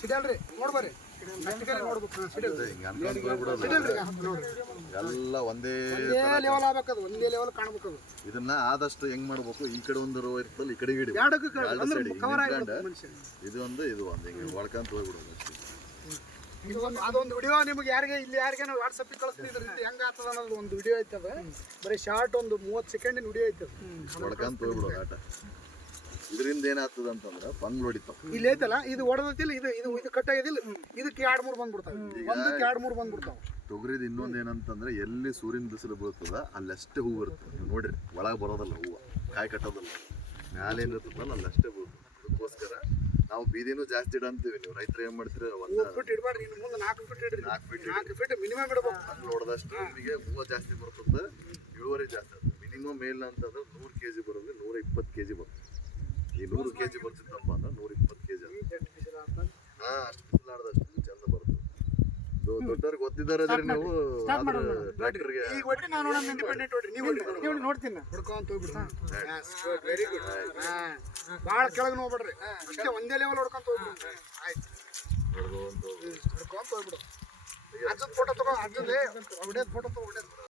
ಸಿಡಲ್ರಿ ನೋಡ್ಬರ್ರಿ ಎಲ್ಲ ಒಂದೇ ಲೆವೆಲ್ ಆಗ್ಬೇಕದು, ಒಂದೇ ಲೆವೆಲ್ ಕಾಣ್ಬೇಕದು. ಇದನ್ನ ಆದಷ್ಟು ಹೆಂಗ್ ಮಾಡ್ಬೇಕು, ಈ ಕಡೆ ಒಂದು ರೋ ಇರ್ತಲ್ಲ, ಈ ಕಡೆ ಗಿಡ ಇದು ಒಂದು ಹಿಂಗೆ ಒಳ್ಕಂತ ಹೋಗ್ಬಿಡೋದು. ಅದೊಂದು ವಿಡಿಯೋ ನಿಮ್ಗೆ ಯಾರಿಗೆ ಇಲ್ಲಿ ಯಾರಿಗೆ ನಾವು ವಾಟ್ಸಪ್ ಕಳಿಸ್ತಿದ್ರಿ ಹೆಂಗ ಆಗ್ತದ ಅನ್ನೋದು ಒಂದು ವಿಡಿಯೋ ಐತದ. ಬರೀ ಶಾರ್ಟ್ ಒಂದು 30 ಸೆಕೆಂಡಿನ ವಿಡಿಯೋ ಐತದ. ಒಳ್ಕಂತ ಹೋಗ್ಬಿಡೋದು ಆಟ. ಇದರಿಂದ ಏನಾಗ್ತದ ಅಂತಂದ್ರೆ ಪಂಗ್ ಹೊಡಿತಾವ. ಇಲ್ಲಿ ಐತಲ್ಲ ಇದು ಹೊಡೆದಿಲ್ಲ, ಇದು ಕಟ್ ಆಗಿದಿಲ್ಲ, ಇದಕ್ಕೆ 2-3 ಬಂದ್ಬಿಡ್ತಾವೆ. ಒಂದಕ್ಕೆ 2-3 ಬಂದ್ಬಿಡ್ತಾವ. ತೊಗರಿದ ಇನ್ನೊಂದು ಏನಂತಂದ್ರೆ ಎಲ್ಲಿ ಸೂರ್ಯನ ಬಿಸಿಲು ಬೀಳ್ತದ ಅಲ್ಲಷ್ಟೇ ಹೂವು ಇರ್ತದೆ. ನೀವು ನೋಡ್ರಿ, ಒಳಗೆ ಬರೋದಲ್ಲ ಹೂವು, ಕಾಯಿ ಕಟ್ಟೋದಲ್ಲ, ಮ್ಯಾಲೆ ಏನಿರ್ತದಲ್ಲ ಅಲ್ಲಷ್ಟೇ ಬೀಳ್ತದೆ. ಅದಕ್ಕೋಸ್ಕರ ನಾವು ಬೀದಿನೂ ಜಾಸ್ತಿ ಇಡಂತೀವಿ. ನೀವು ರೈತರು ಏನ್ ಮಾಡ್ತೀರಿ, 1 ಫೀಟ್ ಇಡಬಾರ್ದು, ಇನ್ನು ಮುಂದೆ 4 ಫೀಟ್ ಇಡ್ರಿ. 4 ಫೀಟ್ ಮಿನಿಮಮ್ ಇಡಬೇಕು. ನೋಡಿದಷ್ಟು ನಿಮಗೆ ಹೂವು ಜಾಸ್ತಿ ಬರ್ತದೆ, ಇಳುವರಿ ಜಾಸ್ತಿ ಆಗ್ತದೆ. ಮಿನಿಮಮ್ ಇಲ್ಲ ಅಂತಂದ್ರೆ 100 kg ಬರೋದು 120 kg ಬರ್ತದೆ. ಈ 100 kg ಬರ್ತಿತ್ತಪ್ಪ ಅಂದ್ರೆ 120 kg ಅಷ್ಟು ಬಿಸಿಲಾಡ್ದಷ್ಟು ಚಂದ ಬರ್ತದೆ. ದೊಡ್ಡವ್ರಿಗೆ ಗೊತ್ತಿದ್ದಾರೆ ನೀವು ಟ್ರ್ಯಾಕ್ಟರ್ಗೆ ನೋಡ್ತೀನಿ ಹೊಡ್ಕೊಂತ ಹೋಗ್ಬಿಡ್ರಿ. Very good. ಭಾಳ ಕೆಳಗೆ ನೋಡ್ಬೇಡ್ರಿ, ಅಷ್ಟೇ ಒಂದೇ ಲೆವೆಲ್ ಹೊಡ್ಕೊಂತ ಹೋಗ್ಬಿಡ್ರಿ. ಆಯ್ತು, ಹೊಡ್ಕೊಂತ ಹೋಗ್ಬಿಡು. ಅಜ್ಜದ ಫೋಟೋ ತಗೋ, ಅಜ್ಜದೇ ಫೋಟೋ ತಗೋ.